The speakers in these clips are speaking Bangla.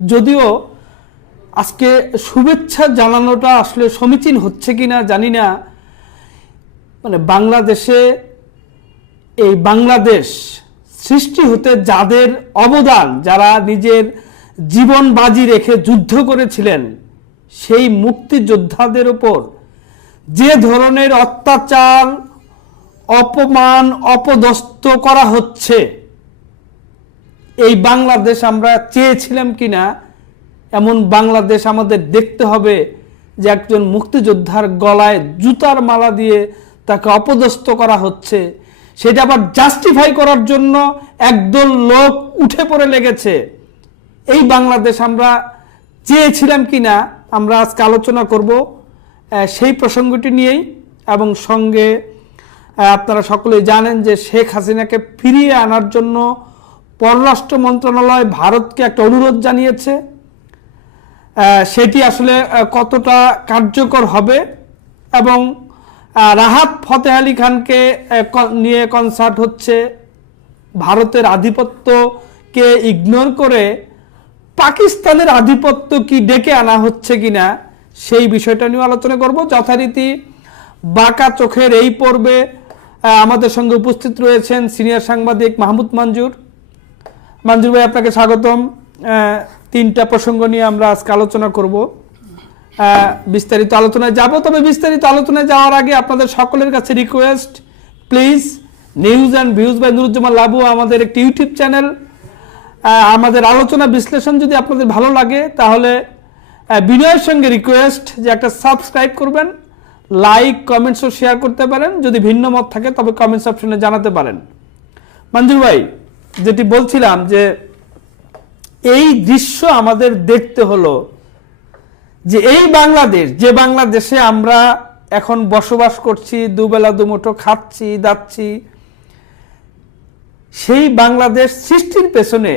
যদিও আজকে শুভেচ্ছা জানানোটা আসলে সমীচীন হচ্ছে কিনা জানি না। মানে বাংলাদেশে এই বাংলাদেশ সৃষ্টি হতে যাদের অবদান, যারা নিজের জীবন বাজি রেখে যুদ্ধ করেছিলেন, সেই মুক্তিযোদ্ধাদের উপর যে ধরনের অত্যাচার, অপমান, অপদস্থ করা হচ্ছে, এই বাংলাদেশ আমরা চেয়েছিলাম কিনা? এমন বাংলাদেশ আমাদের দেখতে হবে যে একজন মুক্তিযোদ্ধার গলায় জুতার মালা দিয়ে তাকে অপদস্থ করা হচ্ছে, সেটা আবার জাস্টিফাই করার জন্য একদল লোক উঠে পড়ে লেগেছে। এই বাংলাদেশ আমরা চেয়েছিলাম কিনা আমরা আজকে আলোচনা করব সেই প্রসঙ্গটি নিয়েই। এবং সঙ্গে আপনারা সকলেই জানেন যে শেখ হাসিনাকে ফিরিয়ে আনার জন্য পররাষ্ট্র মন্ত্রণালয় ভারতকে একটা অনুরোধ জানিয়েছে। সেটি আসলে কতটা কার্যকর হবে, এবং রাহাত ফতেহ আলী খানকে নিয়ে কনসার্ট হচ্ছে, ভারতের আধিপত্যকে ইগনোর করে পাকিস্তানের আধিপত্য কি ডেকে আনা হচ্ছে কিনা, সেই বিষয়টা নিয়ে আলোচনা করব। যথারীতি বাঁকা চোখের এই পর্বে আমাদের সঙ্গে উপস্থিত রয়েছেন সিনিয়র সাংবাদিক মাহমুদ মঞ্জুর। মঞ্জুর ভাই, আপনাকে স্বাগতম। তিনটা প্রসঙ্গ নিয়ে আমরা আজকে আলোচনা করব, বিস্তারিত আলোচনায় যাব। তবে বিস্তারিত আলোচনায় যাওয়ার আগে আপনাদের সকলের কাছে request, please, news and views by Nuruzzaman Labu আমাদের একটি ইউটিউব চ্যানেল। আমাদের আলোচনা বিশ্লেষণ যদি আপনাদের ভালো লাগে তাহলে বিনয়ের সঙ্গে রিকোয়েস্ট যে একটা সাবস্ক্রাইব করবেন, লাইক, কমেন্টস ও শেয়ার করতে পারেন। যদি ভিন্ন মত থাকে তবে কমেন্টস অপশনে জানাতে পারেন। মঞ্জুর ভাই, যেটি বলছিলাম যে এই দৃশ্য আমাদের দেখতে হলো যে এই বাংলাদেশ, যে বাংলাদেশে আমরা এখন বসবাস করছি, দুবেলা দুমুঠো খাচ্ছি দাচ্ছি, সেই বাংলাদেশ সৃষ্টির পেছনে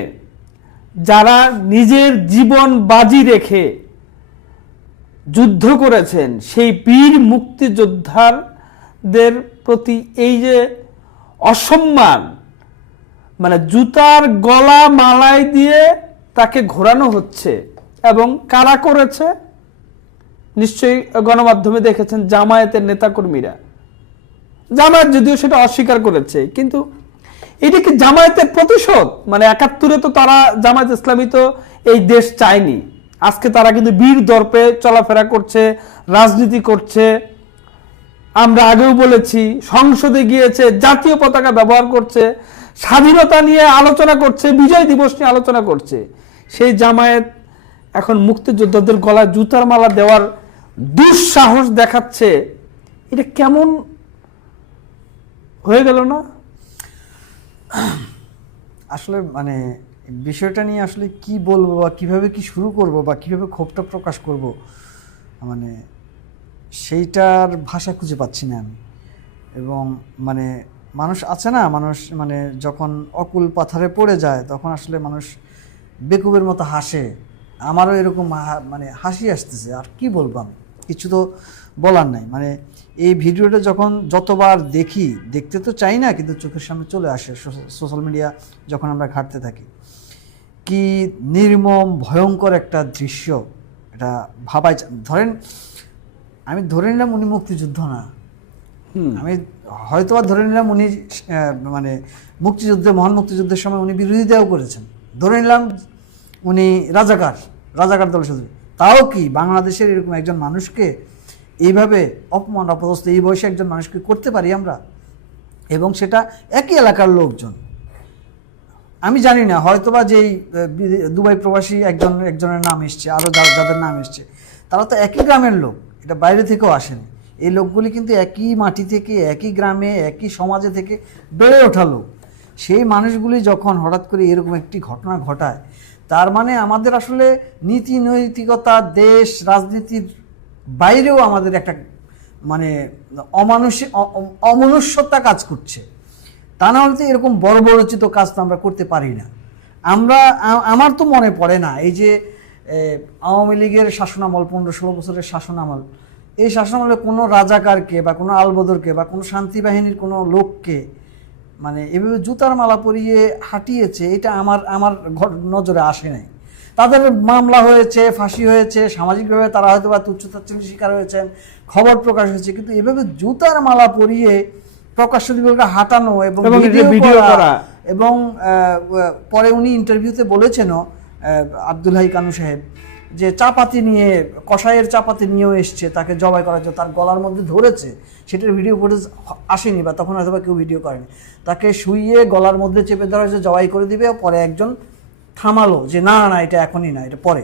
যারা নিজের জীবন বাজি রেখে যুদ্ধ করেছেন, সেই বীর মুক্তিযোদ্ধাদের প্রতি এই যে অসম্মান, মানে জুতার গলা মালায় দিয়ে তাকে ঘোরানো হচ্ছে, এবং কারা করেছে নিশ্চয়ই গণমাধ্যমে দেখেছেন, জামায়াতের নেতাকর্মীরা। জামায়াত যদিও সেটা অস্বীকার করেছে, কিন্তু এটা কি জামায়াতের প্রতিশোধ? মানে ৭১-এ তো তারা, জামায়াত ইসলামী তো এই দেশ চায়নি। আজকে তারা কিন্তু বীর দর্পে চলাফেরা করছে, রাজনীতি করছে। আমরা আগেও বলেছি, সংসদে গিয়েছে, জাতীয় পতাকা ব্যবহার করছে, স্বাধীনতা নিয়ে আলোচনা করছে, বিজয় দিবস নিয়ে আলোচনা করছে। সেই জামায়াত এখন মুক্তিযোদ্ধাদের গলায় জুতার মালা দেওয়ার দুঃসাহস দেখাচ্ছে। এটা কেমন হয়ে গেল না? আসলে মানে বিষয়টা নিয়ে আসলে কি বলবো, বা কিভাবে কি শুরু করব, বা কিভাবে ক্ষোভটা প্রকাশ করব, মানে সেইটার ভাষা খুঁজে পাচ্ছি না আমি। এবং মানে মানুষ আছে না, মানুষ মানে যখন অকুল পাথারে পড়ে যায় তখন আসলে মানুষ বেকুবের মতো হাসে। আমারও এরকম মানে হাসি আসতেছে। আর কি বলবো, আমি কিছু তো বলার নাই। মানে এই ভিডিওটা যখন যতবার দেখি, দেখতে তো চাই না, কিন্তু চোখের সামনে চলে আসে সোশ্যাল মিডিয়া যখন আমরা ঘাঁটতে থাকি। কি নির্মম ভয়ঙ্কর একটা দৃশ্য, এটা ভাবাই। ধরেন, আমি ধরে নিলাম উনি মুক্তিযুদ্ধ না, আমি হয়তো ধরে নিলাম উনি মানে মুক্তিযুদ্ধে, মহান মুক্তিযুদ্ধের সময় উনি বিরোধিতাও করেছেন, ধরে নিলাম উনি রাজাকার দলের সদস্য। তাও কি বাংলাদেশের এরকম একজন মানুষকে এইভাবে অপমান অপদস্থ এই বয়সে একজন মানুষকে করতে পারি আমরা? এবং সেটা একই এলাকার লোকজন। আমি জানি না, হয়তোবা যেই দুবাই প্রবাসী একজনের নাম এসছে, আরও যাদের নাম এসছে, তারা তো একই গ্রামের লোক, এটা বাইরে থেকেও আসেনি। এই লোকগুলি কিন্তু একই মাটি থেকে, একই গ্রামে, একই সমাজে থেকে বেড়ে ওঠা লোক। সেই মানুষগুলি যখন হঠাৎ করে এরকম একটি ঘটনা ঘটায়, তার মানে আমাদের আসলে নীতি নৈতিকতা, দেশ রাজনীতির বাইরেও আমাদের একটা মানে অমনুষ্যতা কাজ করছে। তা না হলে এরকম বর্বরচিত কাজ তো আমরা করতে পারি না। আমার তো মনে পড়ে না, এই যে আওয়ামী লীগের শাসনামল, 15-16 বছরের শাসনামল, এই শাসনামলে কোনো রাজাকারকে বা কোনো আলবদরকে বা কোনো শান্তি বাহিনীর কোনো লোককে মানে এভাবে জুতার মালা পরিয়ে হাঁটিয়েছে, এটা আমার নজরে আসে নাই। তাদের মামলা হয়েছে, ফাঁসি হয়েছে, সামাজিকভাবে তারা হয়তো বা তুচ্ছতাচ্ছিল্যের শিকার হয়েছেন, খবর প্রকাশ হয়েছে, কিন্তু এভাবে জুতার মালা পরিয়ে প্রকাশ্য দিবসকে হাঁটানো এবং ভিডিও করা এবং পরে উনি ইন্টারভিউতে বলেছেনও আব্দুল হাই কানু সাহেব যে চাপাতি নিয়ে, কষাইয়ের চাপাতি নিয়েও এসছে তাকে জবাই করার জন্য, তার গলার মধ্যে ধরেছে, সেটার ভিডিও ফুটেজ আসেনি বা তখন হয়তো বা কেউ ভিডিও করেনি, তাকে শুইয়ে গলার মধ্যে চেপে ধরা হয়েছে, জবাই করে দিবে, পরে একজন থামালো যে না না এটা এখনই না, এটা পরে।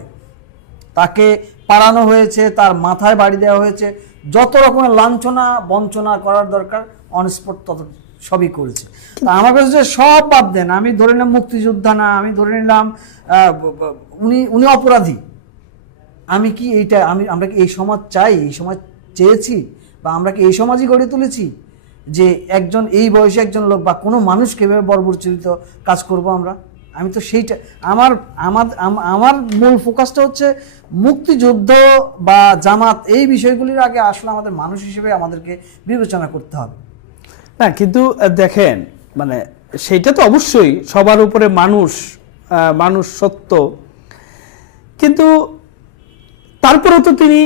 তাকে পাড়ানো হয়েছে, তার মাথায় বাড়ি দেওয়া হয়েছে, যত রকমের লাঞ্ছনা বঞ্চনা করার দরকার অন স্পট তত সবই করেছে। তা আমার কাছে যে সব বাদ দেন, আমি ধরে নিলাম মুক্তিযোদ্ধা না, আমি ধরে নিলাম উনি অপরাধী, আমি কি এইটা আমরা কি এই সমাজ চাই, এই সমাজ চেয়েছি, বা আমরা কি এই সমাজই গড়ে তুলেছি যে একজন এই বয়সে একজন লোক বা কোনো মানুষকে এভাবে বর্বরচিত কাজ করব আমরা? আমি তো সেইটা আমার মূল ফোকাসটা হচ্ছে মুক্তিযুদ্ধ বা জামাত, এই বিষয়গুলির আগে আসলে আমাদের মানুষ হিসেবে আমাদেরকে বিবেচনা করতে হবে। না কিন্তু দেখেন, মানে সেইটা তো অবশ্যই সবার উপরে মানুষ সত্য, কিন্তু তারপরেও তো তিনি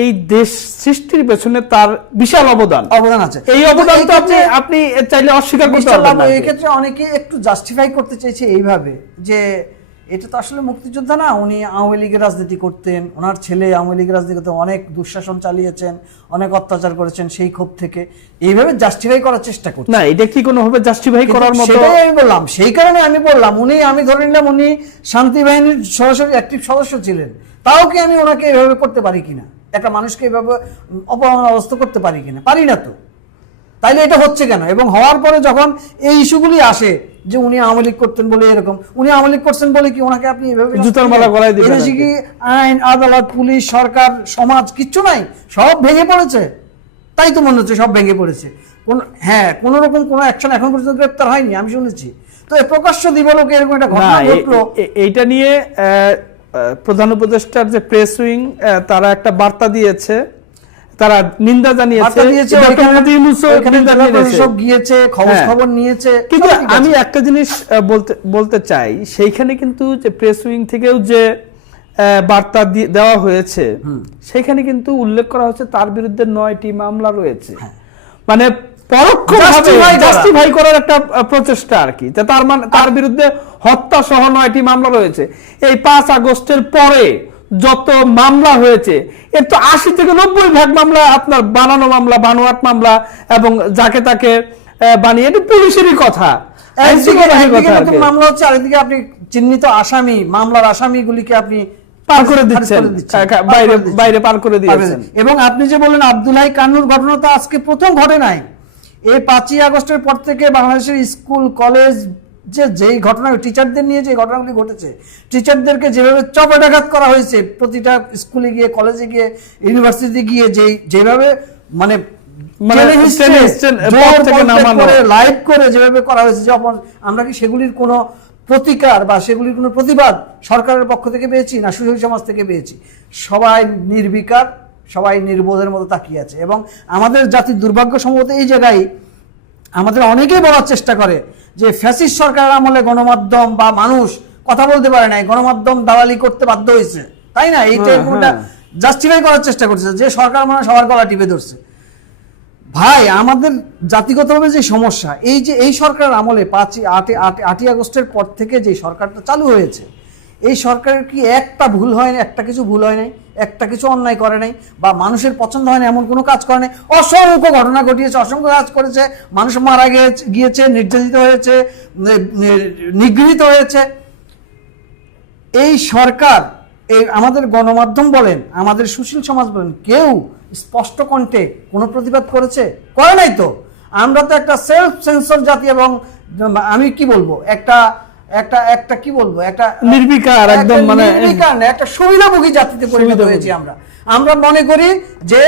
এই দেশ সৃষ্টির পেছনে তার বিশাল অবদান আছে। এই অবদান তো আপনি চাইলে অস্বীকার করতে পারবেন না। এই ক্ষেত্রে অনেকে একটু জাস্টিফাই করতে চাইছে এইভাবে যে এটা তো আসলে মুক্তিযোদ্ধা না, উনি আওয়ামী লীগের রাজনীতি করতেন, ওনার ছেলে আওয়ামী লীগের রাজনীতি করতেন, অনেক দুঃশাসন চালিয়েছেন, অনেক অত্যাচার করেছেন, সেই ক্ষোভ থেকে এইভাবে জাস্টিফাই করার চেষ্টা করছেন। না, এটা কি কোনোভাবে জাস্টিফাই করার মতো? সেটাই আমি বললাম, সেই কারণে আমি বললাম আমি ধরে নিলাম উনি শান্তি বাহিনীর সরাসরি অ্যাক্টিভ সদস্য ছিলেন, তাও কি আমি ওনাকে এভাবে করতে পারি কিনা, একটা মানুষকে এভাবে অপমান অবস্থা করতে পারি কিনা? পারি না তো। তাইলে এটা হচ্ছে কেন? এবং হওয়ার পরে যখন এই ইস্যুগুলি আসে যে উনি আওয়ামী লীগ করতেন বলে এরকম, উনি আওয়ামী লীগ করছেন বলে কি ওনাকে আপনি এভাবে জুতার মালা গলায় দিবেন? এদেশে কি আইন, আদালত, পুলিশ, সরকার, সমাজ কিচ্ছু নাই, সব ভেঙে পড়েছে? তাই তো মনে হচ্ছে সব ভেঙে পড়েছে। কোনো রকম কোনো অ্যাকশন এখন পর্যন্ত গ্রেপ্তার হয়নি আমি শুনেছি। তো প্রকাশ্য দিবালোকে এরকম একটা ঘটনা ঘটলো, এইটা নিয়ে প্রধান উপদেষ্টার যে প্রেস উইং তারা একটা বার্তা দিয়েছে, তারা নিন্দা জানিয়েছে, সব গিয়েছে, খবর নিয়েছে। কিন্তু আমি একটা জিনিস বলতে চাই, সেইখানে কিন্তু যে প্রেস উইং থেকেও যে বার্তা দেওয়া হয়েছে, সেখানে কিন্তু উল্লেখ করা হচ্ছে তার বিরুদ্ধে 9টি মামলা রয়েছে, মানে পরোক্ষভাবে জাস্টিফাই করার একটা প্রচেষ্টা আর কি। তার বিরুদ্ধে হত্যা সহ 9টি মামলা রয়েছে। এই 5 আগস্টের পরে যত মামলা হয়েছে এর তো 80 থেকে 90% মামলা আপনার বানানো মামলা, বানোয়াট মামলা, এবং যাকে তাকে বানিয়ে, এটা পুলিশেরই কথা। মামলা হচ্ছে, আরেকদিকে আপনি চিহ্নিত আসামি, মামলার আসামিগুলিকে আপনি পার করে দিচ্ছেন, বাইরে পার করে দিয়েছেন। এবং আপনি যে বললেন আব্দুল হাই কান্নুর ঘটনা তো আজকে প্রথম ঘটে নাই। এই 5ই আগস্টের পর থেকে বাংলাদেশের স্কুল কলেজ যেই ঘটনা, টিচারদের নিয়ে যে ঘটনাগুলি ঘটেছে, টিচারদেরকে যেভাবে চপেটাঘাত করা হয়েছে, প্রতিটা স্কুলে গিয়ে, কলেজে গিয়ে, ইউনিভার্সিটিতে গিয়ে যেভাবে মানে লাইভ করে যেভাবে করা হয়েছে, আমরা কি সেগুলির কোনো প্রতিকার বা সেগুলির কোনো প্রতিবাদ সরকারের পক্ষ থেকে পেয়েছি না সুশীল সমাজ থেকে পেয়েছি? সবাই নির্বিকার, সবাই নির্বোধের মতো তাকিয়ে আছে। এবং আমাদের জাতির দুর্ভাগ্য সম্ভবত এই জায়গায় আমাদের অনেকেই বলার চেষ্টা করে যে ফ্যাসিস্ট সরকারের আমলে গণমাধ্যম বা মানুষ কথা বলতে পারে নাই, গণমাধ্যম দালালি করতে বাধ্য হয়েছে, তাই না? এইটা জাস্টিফাই করার চেষ্টা করছে যে সরকার মানে সবার গলা টিপে ধরছে। ভাই, আমাদের জাতিগতভাবে যে সমস্যা, এই সরকারের আমলে 8ই আগস্টের পর থেকে যে সরকারটা চালু হয়েছে, এই সরকারের কি একটা ভুল হয় না? একটা কিছু ভুল হয় নাই, একটা কিছু অন্যায় করে নাই, বা মানুষের পছন্দ হয় না এমন কোনো কাজ করে নাই? অসংখ্য ঘটনা ঘটিয়েছে, অসংখ্য কাজ করেছে, মানুষ মারা গিয়েছে, নির্যাতিত হয়েছে, নিগৃহীত হয়েছে। এই সরকার, আমাদের গণমাধ্যম বলেন, আমাদের সুশীল সমাজ বলেন, কেউ স্পষ্ট কণ্ঠে কোনো প্রতিবাদ করে নাই তো। আমরা তো একটা সেলফ সেন্সর জাতি, এবং আমি কি বলবো, একটা কি বলবো, একটা নির্বিকার, একদম মানে নির্বিকার না, একটা সুবিধাভোগী জাতিতে পরিণত হয়েছি আমরা মনে করি যে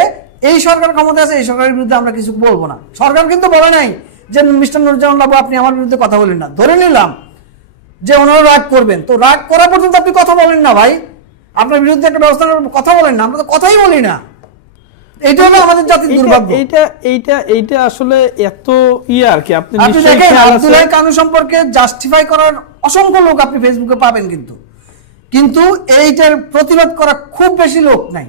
এই সরকার ক্ষমতা আছে, এই সরকারের বিরুদ্ধে আমরা কিছু বলবো না। সরকার কিন্তু বলে নাই যে মিস্টার নুরুজ্জামান বাবু আপনি আমার বিরুদ্ধে কথা বলেন না। ধরে নিলাম যে ওনারা রাগ করবেন, তো রাগ করা পর্যন্ত আপনি কথা বলেন না ভাই, আপনার বিরুদ্ধে একটা ব্যবস্থা কথা বলেন না, আমরা তো কথাই বলি না। এটা হলো আমাদের জাতির দুর্ভাগ্য। এইটা আসলে এত আর কি। আপনি দেখেন আব্দুল হাই কানু সম্পর্কে জাস্টিফাই করার অসংখ্য লোক আপনি ফেসবুকে পাবেন, কিন্তু এইটার প্রতিবাদ করা খুব বেশি লোক নাই,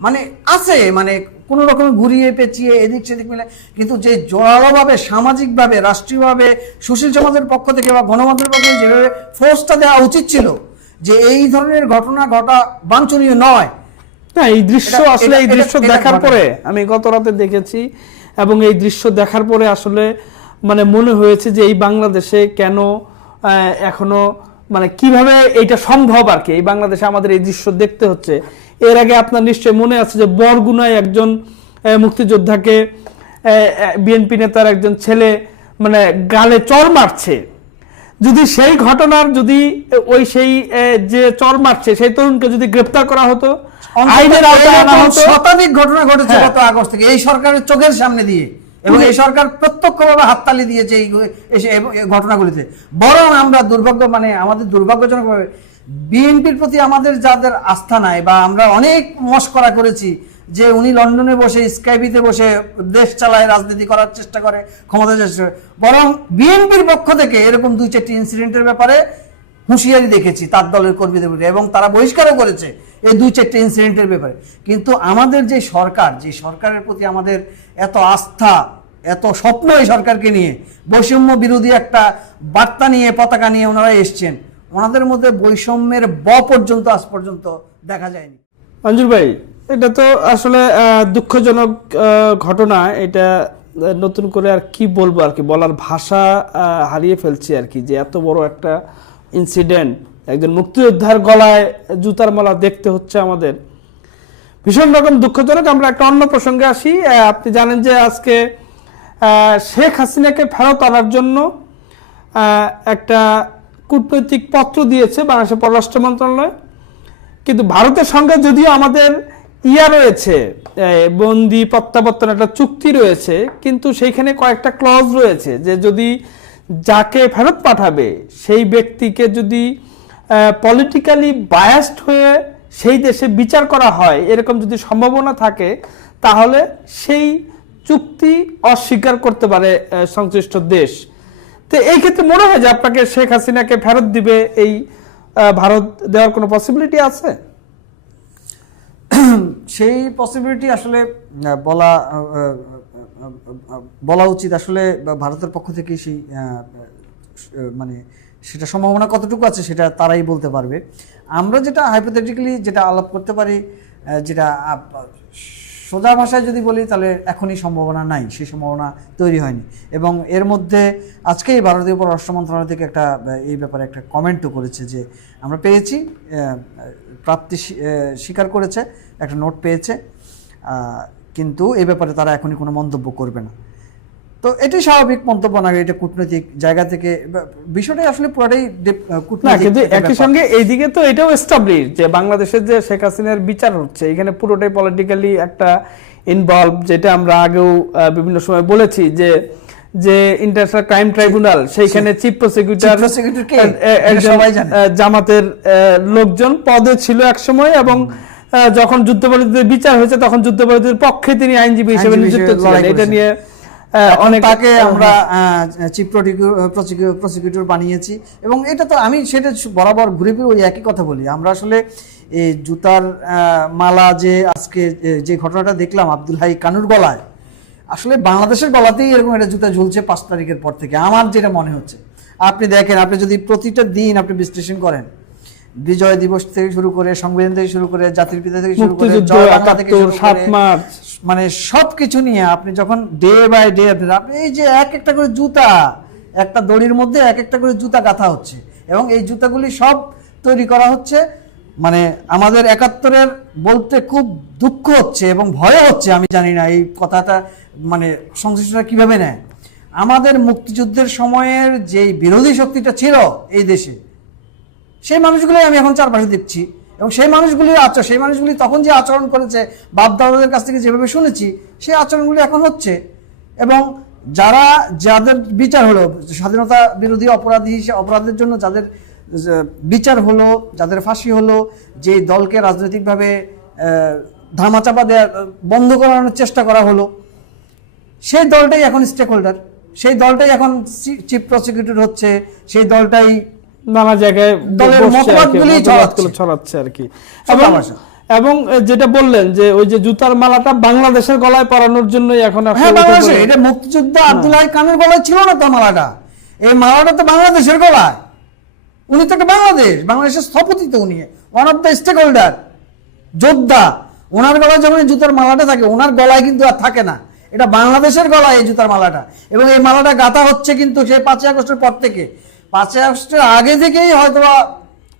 মানে আছে, মানে কোনো রকম ঘুরিয়ে পেঁচিয়ে এদিক সেদিক মিলে, কিন্তু যে জোরালোভাবে সামাজিকভাবে রাষ্ট্রীয়ভাবে সুশীল সমাজের পক্ষ থেকে বা গণমাধ্যমের পক্ষ থেকে যেভাবে ফোর্সটা দেওয়া উচিত ছিল যে এই ধরনের ঘটনা ঘটা বাঞ্ছনীয় নয়। না, এই দৃশ্য আসলে এই দৃশ্য দেখার পরে আমি গত রাতে দেখেছি, এবং এই দৃশ্য দেখার পরে আসলে মানে মনে হয়েছে যে এই বাংলাদেশে কেন এখনো মানে কিভাবে এটা সম্ভব আর কি, এই বাংলাদেশে আমাদের এই দৃশ্য দেখতে হচ্ছে। এর আগে আপনার নিশ্চয়ই মনে আছে যে বরগুনায় একজন মুক্তিযোদ্ধাকে বিএনপি নেতার একজন ছেলে মানে গালে চড় মারছে। যদি সেই ঘটনার যদি ওই সেই যে চড় মারছে সেই তরুণকে যদি গ্রেফতার করা হতো, আইনের আওতায় আনা হতো। শতাধিক ঘটনা ঘটেছে গত আগস্ট থেকে এই সরকারের চোখের সামনে দিয়ে, এবং এই সরকার প্রত্যক্ষভাবে হাততালি দিয়েছে এই ঘটনাগুলিতে। বরং আমরা দুর্ভাগ্য, মানে আমাদের দুর্ভাগ্যজনকভাবে বিএনপির প্রতি আমাদের যাদের আস্থা নাই, বা আমরা অনেক মশকরা করেছি যে উনি লন্ডনে বসে স্কাইপিতে বসে দেশ চালায়, রাজনীতি করার চেষ্টা করে, ক্ষমতা চেষ্টা করে, বরং বিএনপির পক্ষ থেকে এরকম 2-4টি ইনসিডেন্টের ব্যাপারে হুঁশিয়ারি দেখেছি তার দলের কর্মীদের প্রতি, এবং তারা বহিষ্কারও করেছে এই 2-4টি ইনসিডেন্টের ব্যাপারে। কিন্তু আমাদের যে সরকার, যে সরকারের প্রতি আমাদের এত আস্থা, এত স্বপ্ন এই সরকারকে নিয়ে, বৈষম্য বিরোধী একটা বার্তা নিয়ে, পতাকা নিয়ে ওনারা এসছেন, ওনাদের মধ্যে বৈষম্যের পর্যন্ত আজ পর্যন্ত দেখা যায়নি। মঞ্জুর ভাই, এটা তো আসলে দুঃখজনক ঘটনা। এটা নতুন করে আর কি বলবো আর কি, বলার ভাষা হারিয়ে ফেলছি আর কি, যে এত বড় একটা ইনসিডেন্ট, একজন মুক্তিযোদ্ধার গলায় জুতার মালা দেখতে হচ্ছে আমাদের, ভীষণ রকম দুঃখজনক। আমরা একটা অন্য প্রসঙ্গে আসি। আপনি জানেন যে আজকে শেখ হাসিনাকে ফেরত আনার জন্য একটা কূটনৈতিক পত্র দিয়েছে বাংলাদেশের পররাষ্ট্র মন্ত্রণালয়। কিন্তু ভারতের সঙ্গে যদিও আমাদের রয়েছে, বন্দি প্রত্যাবর্তন একটা চুক্তি রয়েছে, কিন্তু সেইখানে কয়েকটা ক্লজ রয়েছে যে যদি যাকে ফেরত পাঠাবে সেই ব্যক্তিকে যদি পলিটিক্যালি বায়াসড হয়ে সেই দেশে বিচার করা হয়, এরকম যদি সম্ভাবনা থাকে, তাহলে সেই চুক্তি অস্বীকার করতে পারে সংশ্লিষ্ট দেশ। তো এই ক্ষেত্রে মনে হয় যে আপনাকে শেখ হাসিনাকে ফেরত দিবে এই ভারত দেওয়ার কোনো পসিবিলিটি আছে? সেই পসিবিলিটি আসলে বলা উচিত আসলে ভারতের পক্ষ থেকে সেই মানে সেটা সম্ভাবনা কতটুকু আছে সেটা তারাই বলতে পারবে। আমরা যেটা হাইপোথেটিক্যালি যেটা আলাপ করতে পারি, যেটা সোজা ভাষায় যদি বলি, তাহলে এখনই সম্ভাবনা নাই, সেই সম্ভাবনা তৈরি হয়নি। এবং এর মধ্যে আজকেই ভারতীয় পররাষ্ট্র মন্ত্রণালয় থেকে একটা এই ব্যাপারে একটা কমেন্টও করেছে যে আমরা পেয়েছি, প্রাপ্তি স্বীকার করেছে, একটা নোট পেয়েছে, কিন্তু এই ব্যাপারে তারা এখনই কোনো মন্তব্য করবে না। তো এটাই স্বাভাবিক মন্তব্য না, এটা কূটনৈতিক জায়গা থেকে বিষয়টাই আসলে পুরোটাই কূটনৈতিক। কিন্তু একই সঙ্গে এইদিকে তো এটাও এস্টাবলিশ যে বাংলাদেশের যে শেখ হাসিনার বিচার হচ্ছে, এখানে পুরোটাই পলিটিক্যালি একটা ইনভলভ, যেটা আমরা আগেও বিভিন্ন সময় বলেছি যে যে ইন্টারন্যাশনাল ক্রাইম ট্রাইব্যুনাল, সেইখানে চিফ প্রসিকিউটর জামাতের লোকজন পদে ছিল এক সময়, এবং যখন যুদ্ধাপরাধীদের বিচার হয়েছে তখন যুদ্ধাপরাধীদের পক্ষে তিনি আইনজীবী হিসেবে নিযুক্ত ছিলেন। এটা নিয়ে অনেক তাকে আমরা চিফ প্রসিকিউটর বানিয়েছি, এবং এটা তো আমি সেটা বরাবর ঘুরে ফিরে ওই একই কথা বলি। আমরা আসলে এই জুতার মালা যে আজকে যে ঘটনাটা দেখলাম আব্দুল হাই কানুর গলায়, আসলে বাংলাদেশের গলাতেই এরকম একটা জুতা ঝুলছে 5 তারিখের পর থেকে, আমার যেটা মনে হচ্ছে। আপনি দেখেন, আপনি যদি প্রতিটা দিন আপনি বিশ্লেষণ করেন, বিজয় দিবস থেকে শুরু করে, সংবিধান থেকে শুরু করে, জাতির পিতা থেকে শুরু করে, 7 মার্চ, মানে সবকিছু নিয়ে আপনি যখন ডে বাই ডে আপনি এই যে এক একটা করে জুতা, একটা দড়ির মধ্যে এক একটা করে জুতা গাঁথা হচ্ছে, এবং এই জুতাগুলি সব তৈরি করা হচ্ছে, মানে আমাদের 71-এর বলতে খুব দুঃখ হচ্ছে এবং ভয় হচ্ছে। আমি জানি না এই কথাটা মানে সংশ্লিষ্টরা কিভাবে নেয়। আমাদের মুক্তিযুদ্ধের সময়ের যে বিরোধী শক্তিটা ছিল এই দেশে, সেই মানুষগুলোই আমি এখন চারপাশে দেখছি, এবং সেই মানুষগুলি তখন যে আচরণ করেছে, বাপ দাদাদের কাছ থেকে যেভাবে শুনেছি, সেই আচরণগুলি এখন হচ্ছে। এবং যাদের বিচার হলো, স্বাধীনতা বিরোধী অপরাধের জন্য যাদের বিচার হলো, যাদের ফাঁসি হলো, যে দলকে রাজনৈতিকভাবে ধামাচাপা দেওয়া বন্ধ করানোর চেষ্টা করা হলো, সেই দলটাই এখন স্টেক হোল্ডার, সেই দলটাই এখন চিফ প্রসিকিউটর হচ্ছে, সেই দলটাই নানা জায়গায় দলের বসছে আর কি, মতবাদগুলি মতবাদগুলো ছড়াচ্ছে আর কি। এবং ভাষা। এবং যেটা বললেন যে ওই যে জুতার মালাটা বাংলাদেশের গলায় পরানোর জন্যই এখন আসলে হ্যাঁ, উঠে বাংলাদেশে পড়ে। এটা মুক্তিযোদ্ধা আব্দুল্লাহ খানের গলায় ছিল না তো মালাটা, এই মালাটা তো বাংলাদেশের গলায়। উনি তো একটা বাংলাদেশের স্থপতি, তো উনি one of the stakeholder, যোদ্ধা। ওনার গলায় যখন এই জুতার মালাটা থাকে, ওনার গলায় কিন্তু আর থাকে না, এটা বাংলাদেশের গলায় এই জুতার মালাটা। এবং এই মালাটা গাঁথা হচ্ছে কিন্তু সেই 5ই আগস্টের পর থেকে, 5ই আগস্টের আগে থেকেই হয়তো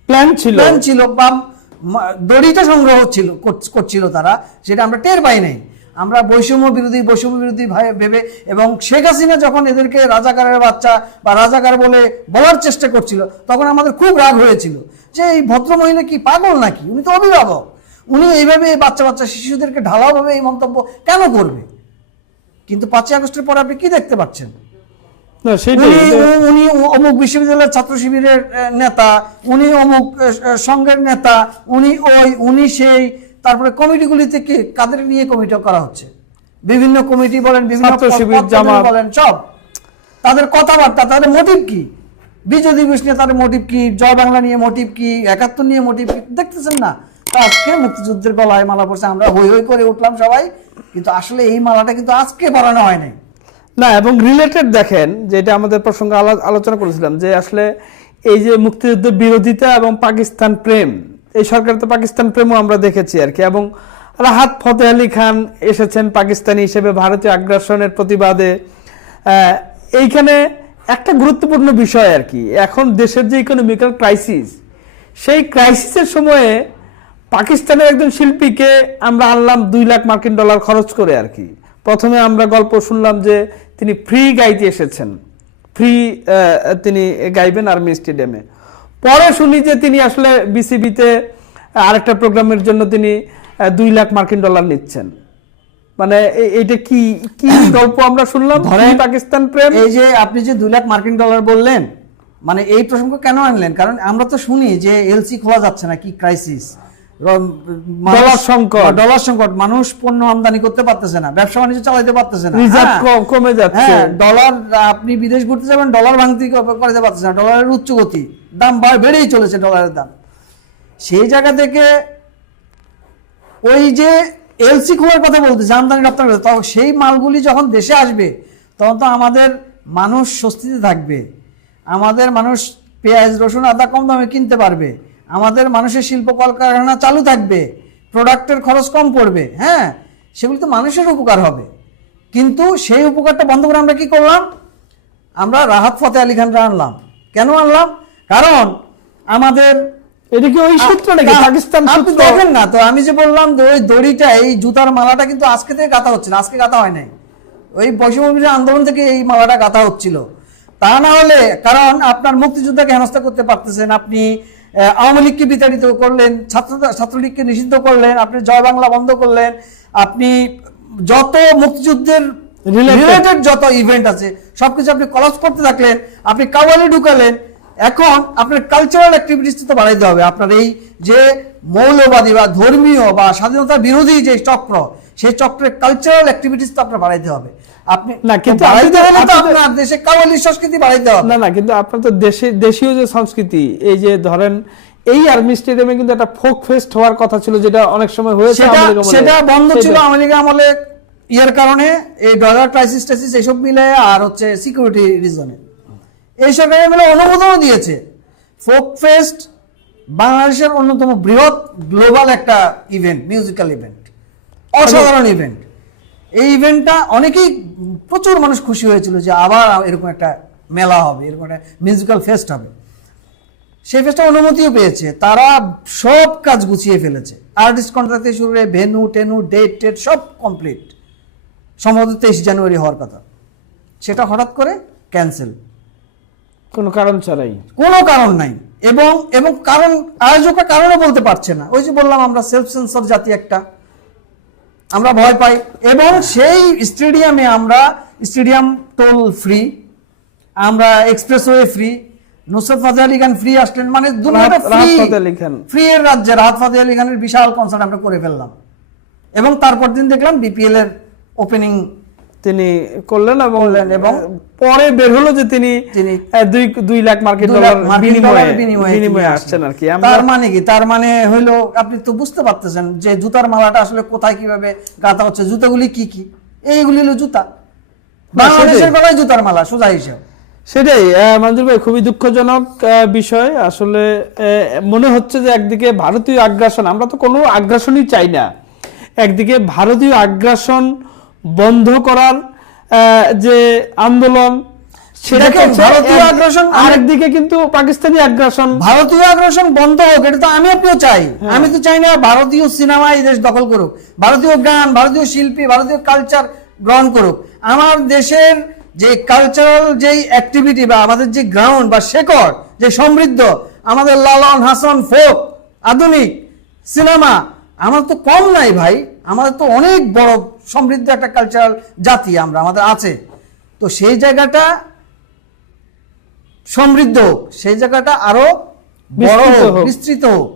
প্ল্যান ছিল বা দড়িটা সংগ্রহ করছিল তারা, সেটা আমরা টের পাই নাই। আমরা বৈষম্য বিরোধী ভেবে, এবং শেখ হাসিনা যখন এদেরকে রাজাকারের বাচ্চা বা রাজাকার বলে বলার চেষ্টা করছিল, তখন আমাদের খুব রাগ হয়েছিল যে এই ভদ্রমহিলা কি পাগল নাকি, উনি তো অভিভাবক, উনি এইভাবে বাচ্চা শিশুদেরকে ঢালাওভাবে এই মন্তব্য কেন করবে। কিন্তু 5ই আগস্টের পরে আপনি কি দেখতে পাচ্ছেন? না, সেটাই। উনি অমুক বিশ্ববিদ্যালয়ের ছাত্র শিবিরের নেতা, উনি অমুক সংঘের নেতা, উনি সেই। তারপরে কমিটিগুলিতে কি কাদের নিয়ে কমিটি করা হচ্ছে, বিভিন্ন কমিটি বলেন, বিভিন্ন ছাত্র শিবির, জামাত বলেন, সব তাদের কথাবার্তা, তাদের মোটিভ কি, বিজয় দিবস নিয়ে তাদের মোটিভ কি, জয় বাংলা নিয়ে মোটিভ কি, 71 নিয়ে মোটিভ কি, দেখতেছেন না? তো আজকে মুক্তিযুদ্ধের গলায় মালা পড়ছে, আমরা হই হই করে উঠলাম সবাই, কিন্তু আসলে এই মালাটা কিন্তু আজকে পরানো হয় নাই। না, এবং রিলেটেড দেখেন, যেটা আমাদের প্রসঙ্গে আলোচনা করেছিলাম, যে আসলে এই যে মুক্তিযুদ্ধের বিরোধিতা এবং পাকিস্তান প্রেম, এই সরকার তো পাকিস্তান প্রেমও আমরা দেখেছি আর কি। এবং রাহাত ফতেহ আলী খান এসেছেন পাকিস্তানি হিসেবে ভারতীয় আগ্রাসনের প্রতিবাদে। এইখানে একটা গুরুত্বপূর্ণ বিষয় আর কি, এখন দেশের যে ইকোনমিক্যাল ক্রাইসিস, সেই ক্রাইসিসের সময়ে পাকিস্তানের একজন শিল্পীকে আমরা আনলাম $2 লাখ খরচ করে আর কি। প্রথমে আমরা গল্প শুনলাম যে তিনি ফ্রি গাইতে এসেছেন, ফ্রি তিনি গাইবেন আর্মি স্টেডিয়ামে। পরে শুনি যে তিনি আসলে বিসিবিতে আরেকটা প্রোগ্রামের জন্য তিনি $2 লাখ নিচ্ছেন। মানে এইটা কি কি গল্প আমরা শুনলাম? ধরেন পাকিস্তান প্রেম। এই যে আপনি যে $2 লাখ বললেন, মানে এই প্রসঙ্গ কেন আনলেন? কারণ আমরা তো শুনি যে এলসি খোলা যাচ্ছে না, কি ক্রাইসিস, ডলার সংকট, মানুষ পণ্য আমদানি করতে পারতেছে না, ব্যবসা বাণিজ্য চালাতে পারতেছে না, রিজার্ভ কমে যাচ্ছে, ডলার, আপনি বিদেশ ঘুরতে যাবেন, ডলার ভাঙতি করতে পারতেছে না, ডলারের উচ্চগতি, দাম বেড়েই চলেছে ডলারের দাম। সেই জায়গা থেকে ওই যে এলসি খোলার কথা বলতেছে, আমদানি রপ্তানি, তখন সেই মালগুলি যখন দেশে আসবে, তখন তো আমাদের মানুষ স্বস্তিতে থাকবে, আমাদের মানুষ পেঁয়াজ রসুন আদা কম দামে কিনতে পারবে, আমাদের মানুষের শিল্প কলকারখানা চালু থাকবে, প্রোডাক্টের খরচ কম পড়বে। হ্যাঁ, সেগুলি তো মানুষের উপকার হবে। কিন্তু সেই উপকারটা বন্ধ করে আমরা কি করলাম? আমরা রাহাত ফতেহ আলী খানরা আনলাম। কেন আনলাম? কারণ আমাদের এটা কি ওই সূত্র নাকি, পাকিস্তান আপনি দেখেন না তো, আমি যে বললাম যে ওই দড়িটা, এই জুতার মালাটা কিন্তু আজকে থেকে গাঁথা হচ্ছে না, আজকে গাঁথা হয় নাই, ওই বৈষম্য আন্দোলন থেকে এই মালাটা গাঁথা হচ্ছিল। তা না হলে, কারণ আপনার মুক্তিযোদ্ধাকে হেনস্থা করতে পারতেছেন, আপনি আওয়ামী লীগকে বিতাড়িত করলেন, ছাত্রলীগকে নিষিদ্ধ করলেন, আপনি জয় বাংলা বন্ধ করলেন, আপনি যত মুক্তিযুদ্ধের রিলেটেড যত ইভেন্ট আছে সবকিছু আপনি কলাপস করতে থাকলেন, আপনি কাওয়ালি ঢুকালেন। এখন আপনার কালচারাল অ্যাক্টিভিটিস তো বাড়াইতে হবে। আপনার এই যে মৌলবাদী বা ধর্মীয় বা স্বাধীনতা বিরোধী যে চক্র, সেই চক্রের কালচারাল অ্যাক্টিভিটিস তো আপনার বাড়াইতে হবে। আপনি না, কিন্তু আপনার দেশে কাওয়ালি সংস্কৃতি বাড়াইতে হবে। না, কিন্তু আপনার তো দেশীয় যে সংস্কৃতি, এই যে ধরেন এই আর্মি স্টেডিয়ামে কিন্তু একটা ফোক ফেস্ট হওয়ার কথা ছিল, যেটা অনেক সময় হয়েছে, সেটা বন্ধ ছিল আওয়ামী লীগ আমলে, ইয়ার কারণে, এই ডলার ক্রাইসিস টাইসিস এইসব মিলে, আর হচ্ছে সিকিউরিটি রিজনে এই সরকারের মিলে অনুমোদনও দিয়েছে। ফোক ফেস্ট বাংলাদেশের অন্যতম বৃহৎ গ্লোবাল একটা ইভেন্ট, মিউজিক্যাল ইভেন্ট, অসাধারণ ইভেন্ট। এই ইভেন্টটা অনেকেই, প্রচুর মানুষ খুশি হয়েছিল যে আবার এরকম একটা মেলা হবে, এরকম একটা মিউজিক্যাল ফেস্ট হবে। সেই ফেস্টটা অনুমতিও পেয়েছে, তারা সব কাজ গুছিয়ে ফেলেছে, আর্টিস্ট কন্ট্রাক্ট থেকে শুরু করে ভেন্যু টেনু ডেট টেট সব কমপ্লিট, সম্ভবত 23 জানুয়ারি হওয়ার কথা, সেটা হঠাৎ করে ক্যান্সেল, কোনো কারণ ছাড়াই, কোনো কারণ নাই। এবং কারণ আয়োজকরা কারণও বলতে পারছে না। ওই যে বললাম, আমরা সেলফ সেন্সর জাতি একটা, আমরা ভয় পাই। এবং সেই স্টেডিয়ামে আমরা স্টেডিয়াম টোল ফ্রি, আমরা expressway free, Nusrat Fateh Ali Khan free আসলেন, মানে দুনিয়াটা ফ্রি এর রাজ্যে রাহাত ফাতেহ আলী খানের বিশাল কনসার্ট আমরা করে ফেললাম। এবং তারপর দিন দেখলাম বিপিএল এর ওপেনিং তিনি করলেন এবং এবং পরে বের হলো যে তিনি তিনি 2 লাখ মার্কিন ডলার বিনিময়ে আসছেন আর কি। তার মানে কি, তার মানে হইলো আপনি তো বুঝতে পারতেছেন যে জুতার মালাটা আসলে কোথায় কিভাবে গাঁথা হচ্ছে, জুতাগুলি কি কি, এইগুলি হলো জুতা, বাংলাদেশের গলায় জুতার মালা সোজা হিসাব। সেটাই মঞ্জুর ভাই, খুবই দুঃখজনক বিষয় আসলে। মনে হচ্ছে যে একদিকে ভারতীয় আগ্রাসন, আমরা তো কোনো আগ্রাসনই চাই না, একদিকে ভারতীয় আগ্রাসন বন্ধ করার যে আন্দোলন সেটা চলছে, ভারতীয় আগ্রাসন, আরেকদিকে কিন্তু পাকিস্তানি আগ্রাসন। ভারতীয় আগ্রাসন বন্ধ হোক, এটা তো আমি আপনিও চাই। আমি তো চাই না ভারতীয় সিনেমা এই দেশ দখল করুক, ভারতীয় গান, ভারতীয় শিল্পী, ভারতীয় কালচার গ্রহণ করুক। আমার দেশের যে কালচারাল যেই অ্যাক্টিভিটি বা আমাদের যে গ্রাউন্ড বা শেকড় যে সমৃদ্ধ, আমাদের লালন হাসন ফোক আধুনিক সিনেমা, আমার তো কম নাই ভাই, আমাদের তো অনেক বড় সমৃদ্ধ একটা কালচারাল জাতি আমরা, আমাদের আছে। তো সেই জায়গাটা সমৃদ্ধ হোক, সেই জায়গাটা আরো বড় হোক, বিস্তৃত হোক,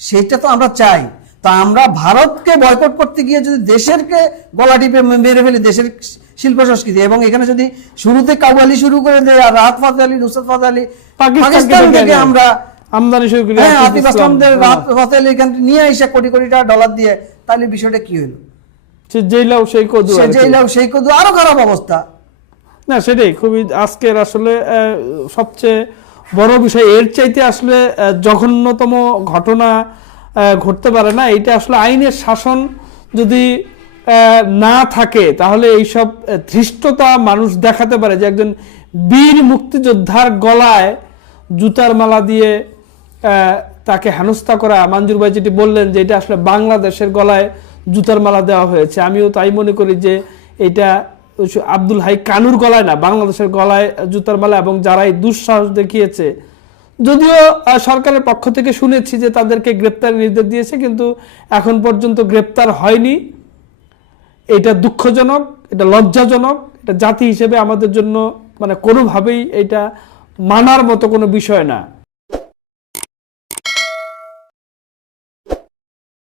সেটা তো আমরা চাই। তা আমরা ভারতকে বয়কট করতে গিয়ে যদি দেশেরকে গলা টিপে মেরে ফেলি, দেশের শিল্প সংস্কৃতি, এবং এখানে যদি শুরুতে কাওয়ালি শুরু করে দেয় আর রাহাত ফাতে আলী, নুসরাত ফাতে আলী পাকিস্তান থেকে আমরা আমদানি শুরু করি, হ্যাঁ আতিফ আসলামদের রাহাত ফাতে আলী এখান থেকে নিয়ে এসে কোটি কোটি টাকা ডলার দিয়ে, তাহলে বিষয়টা কি হলো? সে জেলাও সেই কদু, সে জেলাও সেই কদু, আরো খারাপ অবস্থা। না সেটাই খুবই আজকের আসলে সবচেয়ে বড় বিষয়। এর চাইতে আসলে জঘন্যতম ঘটনা ঘটতে পারে না। এটা আসলে আইনের শাসন যদি না থাকে তাহলে এইসব ধৃষ্টতা মানুষ দেখাতে পারে, যে একজন বীর মুক্তিযোদ্ধার গলায় জুতার মালা দিয়ে তাকে হেনস্থা করা। মঞ্জুর ভাই যেটি বললেন যে এটা আসলে বাংলাদেশের গলায় জুতার মালা দেওয়া হয়েছে, আমিও তাই মনে করি যে এটা আব্দুল হাই কানুর গলায় না, বাংলাদেশের গলায় জুতার মালা। এবং যারা এই দুঃসাহস দেখিয়েছে, যদিও সরকারের পক্ষ থেকে শুনেছি যে তাদেরকে গ্রেপ্তারের নির্দেশ দিয়েছে, কিন্তু এখন পর্যন্ত গ্রেপ্তার হয়নি। এটা দুঃখজনক, এটা লজ্জাজনক, এটা জাতি হিসেবে আমাদের জন্য মানে কোনোভাবেই এটা মানার মতো কোনো বিষয় না।